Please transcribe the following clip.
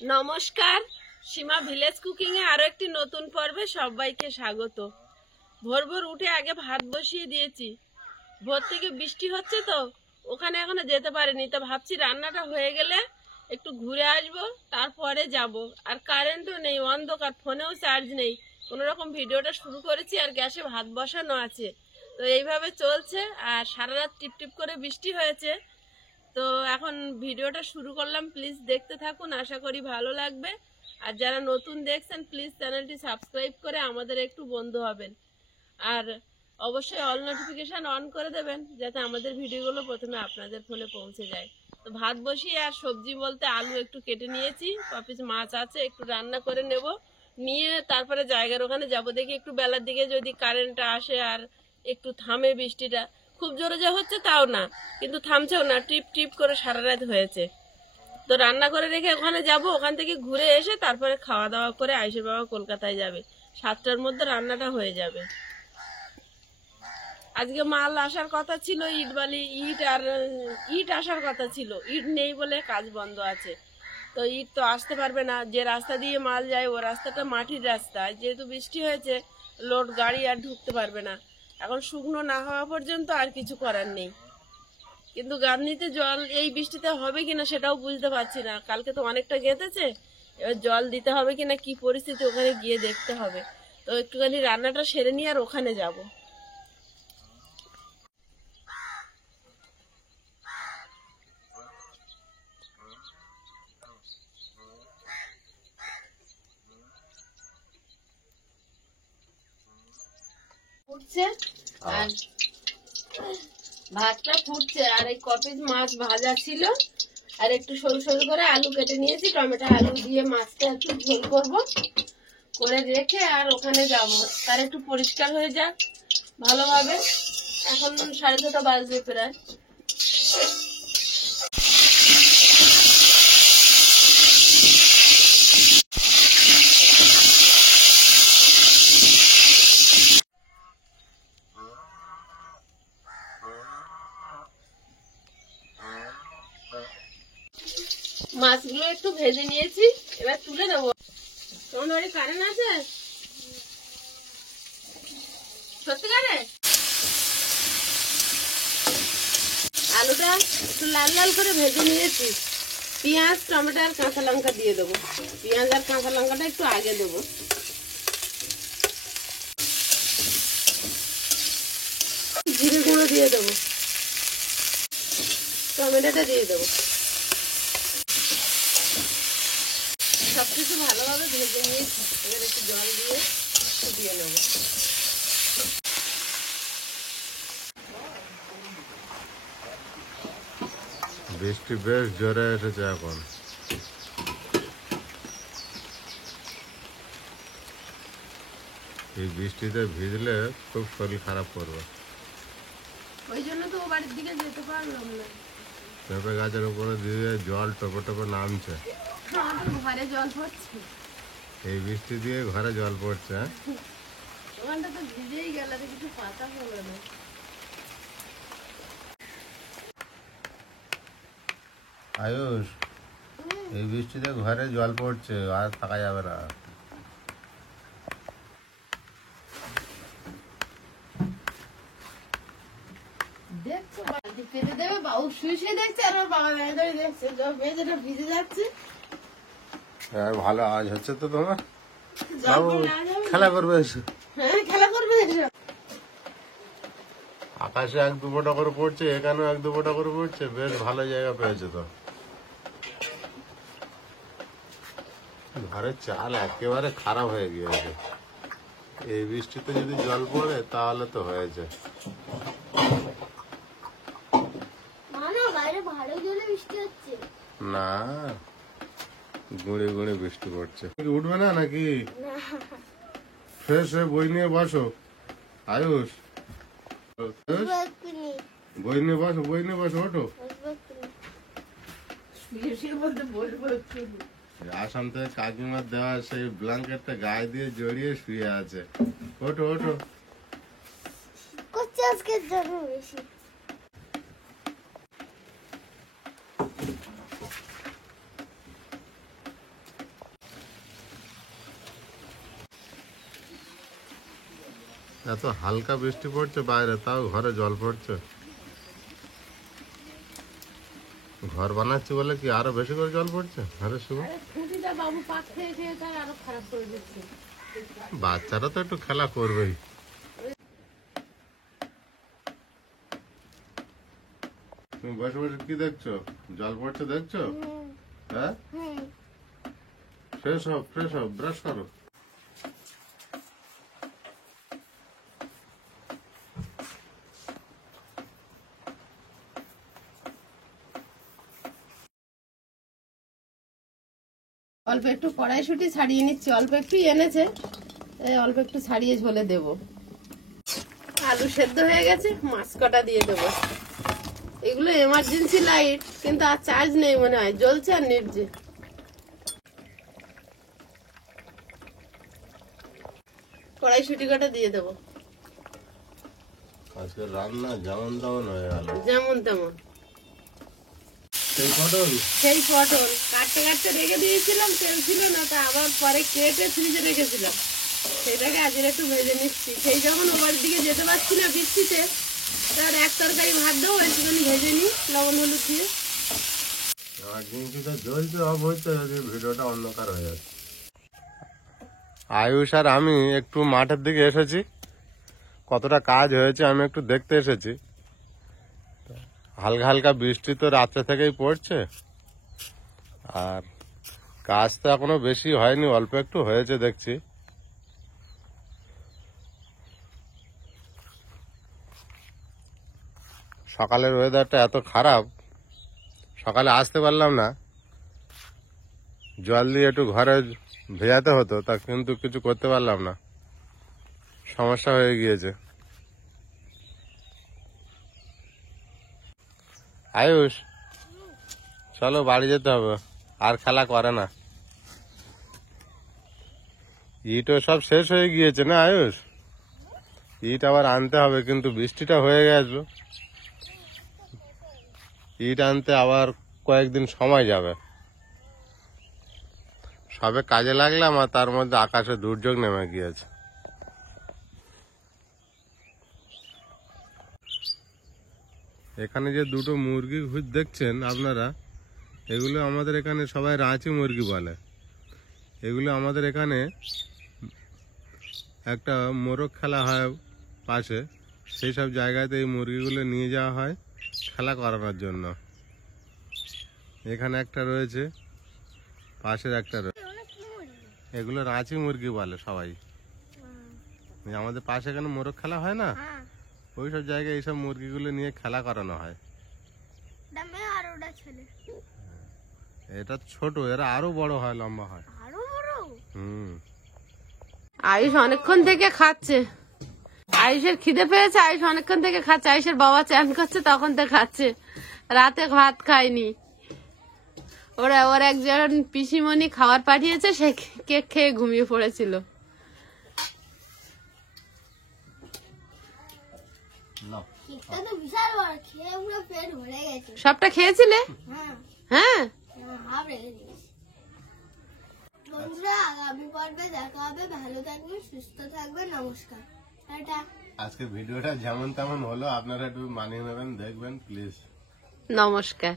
নমস্কার, সীমা village cooking এ আরো একটি নতুন পর্বে সবাইকে স্বাগত। ভোর ভোর উঠে আগে ভাত বসিয়ে দিয়েছি। ভোর থেকে বৃষ্টি হচ্ছে তো ওখানে এখনো যেতে পারিনি, তো ভাবছি রান্নাটা হয়ে গেলে একটু ঘুরে আসবো, তারপরে যাব। আর কারেন্টও নেই, অন্ধকার, ফোনেও চার্জ নেই। কোনো রকম ভিডিওটা শুরু করেছি আর গ্যাসে ভাত বসানো আছে, তো এইভাবে চলছে। আর সারা রাত টিপ টিপ করে বৃষ্টি হয়েছে। তো এখন ভিডিওটা শুরু করলাম, প্লিজ দেখতে থাকুন, আশা করি ভালো লাগবে। আর যারা নতুন দেখছেন প্লিজ চ্যানেলটি সাবস্ক্রাইব করে আমাদের একটু বন্ধু হবেন। আর অবশ্যই অল নোটিফিকেশন অন করে দেবেন যাতে আমাদের ভিডিওগুলো প্রথমে আপনাদের ফোনে পৌঁছে যায়। তো ভাত বসিয়ে আর সবজি বলতে আলু একটু কেটে নিয়েছি, কপিস মাছ আছে, একটু রান্না করে নেব, নিয়ে তারপরে জায়গার ওখানে যাব। দেখি একটু বেলার দিকে যদি কারেন্টটা আসে আর একটু থামে বৃষ্টিটা। খুব জোরে যা হচ্ছে তাও না, কিন্তু থামছেও না, টিপ টিপ করে সারা রাত হয়েছে। তো রান্না করে রেখে ওখানে যাব, ওখান থেকে ঘুরে এসে তারপরে খাওয়া দাওয়া করে আয়ুষের বাবা কলকাতায় যাবে। 7টার মধ্যে রান্নাটা হয়ে যাবে। আজকে মাল আসার কথা ছিল, ইট আসার কথা ছিল, ইট নেই বলে কাজ বন্ধ আছে। তো ইট তো আসতে পারবে না, যে রাস্তা দিয়ে মাল যায় ও রাস্তাটা মাটির রাস্তা, যেহেতু বৃষ্টি হয়েছে লোড গাড়ি আর ঢুকতে পারবে না। এখন শুকনো না হওয়া পর্যন্ত আর কিছু করার নেই। কিন্তু গাঁথনিতে জল এই বৃষ্টিতে হবে কিনা সেটাও বুঝতে পারছি না। কালকে তো অনেকটা গেঁথেছে, এবার জল দিতে হবে কিনা কি পরিস্থিতি ওখানে গিয়ে দেখতে হবে। তো একটুখানি রান্নাটা সেরে নিয়ে আর ওখানে যাব। ফুটছে আর ভাতটা ফুটছে, আর এই কপিস মাছ ভাজা ছিল, আর একটু সরু সরু করে আলু কেটে নিয়েছি, টমেটো আলু দিয়ে মাছটা একটু ঝোল করবো, করে রেখে আর ওখানে যাব। তার একটু পরিষ্কার হয়ে যাক ভালোভাবে। এখন 6:30 বাজবে প্রায়। মাছগুলো একটু ভেজে নিয়েছি, এবার তুলে দেবো। তোমার বাড়ি কারেন্ট আছে? সত্যিকারে আলুটা একটু লাল লাল করে ভেজে নিয়েছি। পেঁয়াজ, টমেটো আর কাঁচা লঙ্কা দিয়ে দেবো। পেঁয়াজ আর কাঁচা লঙ্কাটা একটু আগে দেবো। জিরে গুঁড়ো দিয়ে দেবো, টমেটোটা দিয়ে দেবো। সবকিছু ভালোভাবে ভেজে নিয়েছি, এবার একটু জল দিয়ে ফুটিয়ে নেব। বৃষ্টি বেশ জোরে এসেছে এখন। এই বৃষ্টিতে ভিজলে খুব শরীর খারাপ করবে। ওই জন্য তো ও বাড়ির দিকে যেতে পারলাম না। পেঁপে গাছের উপরে দিয়ে জল টপে টপে নামছে। ঘরে জল পড়ছে, এই বৃষ্টি দিয়ে ঘরে জল পড়ছে। ওখানটা তো ভিজেই গেল, কিছু পাতা হলো না। আয়ুষ, এই বৃষ্টিতে ঘরে জল পড়ছে, আর থাকা যাবে না। দেখছো বালতি পেতে দেবে, বাবু শুয়ে শুয়ে দেখছে আর ওর বাবা দাঁড়িয়ে দাঁড়িয়ে দেখছে, মেঝেটা ভিজে যাচ্ছে। আর ভালো আওয়াজ হচ্ছে তো তোমার। জল বাবু পড়লে আওয়াজ হবে না? খেলা করবে এসে। হ্যাঁ, খেলা করবে এসো। আকাশে 1-2 ফোঁটা করে পড়ছে, এখানেও 1-2 ফোঁটা করে পড়ছে, বেশ ভালো জায়গা পেয়েছে তো। ঘরের চাল একেবারে খারাপ হয়ে গিয়েছে। এই বৃষ্টিতে যদি জল পড়ে তাহলে তো হয়েছে। না, গুঁড়ে গুঁড়ে বৃষ্টি পড়ছে। উঠবে না নাকি? ফ্রেশ হয়ে বই নিয়ে বসো। আয়ুষ, বই নিয়ে বসো, বই নিয়ে বসো, ওঠো। আসাম থেকে কাকিমার দেওয়া সেই ব্ল্যাঙ্কেটটা গায়ে দিয়ে জড়িয়ে শুয়ে আছে। ওঠো ওঠো। এত হালকা বৃষ্টি পড়ছে বাইরে, তাও ঘরে জল পড়ছে। ঘর বানাচ্ছি বলে কি আরো বেশি করে জল পড়ছে? আরে শুভ, খুঁটিটা বাবু পাক খেয়ে খেয়ে তার আরো খারাপ করে দিচ্ছে। বাচ্চারা তো একটু খেলা করবেই। তুমি বসে বসে কি দেখছো? জল পড়ছে দেখছো? হ্যাঁ, ফ্রেশ হও, ফ্রেশ হও, ব্রাশ করো। অল্প একটু কড়াইশুঁটি ছাড়িয়ে নিচ্ছি, অল্প একটু এনেছে, অল্প একটু ছাড়িয়ে ঝোলে দেব। আলু সেদ্ধ হয়ে গেছে, মাছ কটা দিয়ে দেবো। এগুলো এমার্জেন্সি লাইট, কিন্তু আর চার্জ নেই মনে হয়, জ্বলছে আর নিভছে। কড়াইশুঁটি কটা দিয়ে দেবো। আজকে রান্না যেমন তেমন হয়ে গেল। যেমন তেমন। সেই পটল কাটতে কাটতে রেখে দিয়েছিলাম, তেল ছিল না, তা আবার পরে কেটে ফ্রিজে রেখেছিলাম। সেটাকে আজকে একটু ভেজে নিচ্ছি। সেই যখন ও বাড়ির দিকে যেতে পারছি না বৃষ্টিতে, তার এক তরকারি ভাত দেবো, একটুখানি ভেজে নিই লবণ হলুদ দিয়ে। জ্বলছে অফ হচ্ছে, ভিডিওটা অন্ধকার হয়ে যাচ্ছে। আয়ুষ আর আমি একটু মাঠের দিকে এসেছি, কতটা কাজ হয়েছে আমি একটু দেখতে এসেছি। হালকা হালকা বৃষ্টি তো রাত্রে থেকেই পড়ছে, আর কাজ তো এখনো বেশি হয়নি, অল্প একটু হয়েছে দেখছি। সকালের ওয়েদারটা এত খারাপ, সকালে আসতে পারলাম না, জল দিয়ে একটু ঘরে ভেজাতে হতো, তা কিন্তু কিছু করতে পারলাম না, সমস্যা হয়ে গিয়েছে। আয়ুষ, চলো বাড়ি যেতে হবে, আর খেলা করে না। ইটও সব শেষ হয়ে গিয়েছে না আয়ুষ? ইট আবার আনতে হবে, কিন্তু বৃষ্টিটা হয়ে গেছে, ইট আনতে আবার কয়েকদিন সময় যাবে। সবে কাজে লাগলাম আর তার মধ্যে আকাশে দুর্যোগ নেমে গিয়েছে। এখানে যে দুটো মুরগি দেখছেন আপনারা, এগুলো আমাদের এখানে সবাই রাঁচি মুরগি বলে। এগুলো আমাদের এখানে একটা মোরগ খেলা হয় পাশে, সেই সব জায়গাতে এই মুরগিগুলো নিয়ে যাওয়া হয় খেলা করানোর জন্য। এখানে একটা রয়েছে, পাশের একটা রয়েছে। এগুলো রাঁচি মুরগি বলে সবাই। আমাদের পাশে এখানে মোরগ খেলা হয় না, ওই সব জায়গায় এইসব মুরগিগুলো নিয়ে খেলা করানো হয়। এটা ছোট, এরা আরো বড় হয়, লম্বা হয়। আয়ুষ অনেকক্ষণ থেকে খাচ্ছে, আয়ুষের খিদে পেয়েছে, আয়ুষ অনেকক্ষণ থেকে খাচ্ছে। আয়ুষের বাবা চান করছে তখন তো খাচ্ছে, রাতে ভাত খায়নি। ওর একজন পিসিমণি খাবার পাঠিয়েছে, সে কেক খেয়ে ঘুমিয়ে পড়েছিল। সবটা খেয়েছিলে? হ্যাঁ। বন্ধুরা, আগামী পর্বে দেখা হবে। ভালো থাকবেন, সুস্থ থাকবেন, নমস্কার, টাটা। আজকে ভিডিওটা যেমন তেমন হলো, আপনারা একটু মানিয়ে নেবেন, দেখবেন প্লিজ। নমস্কার।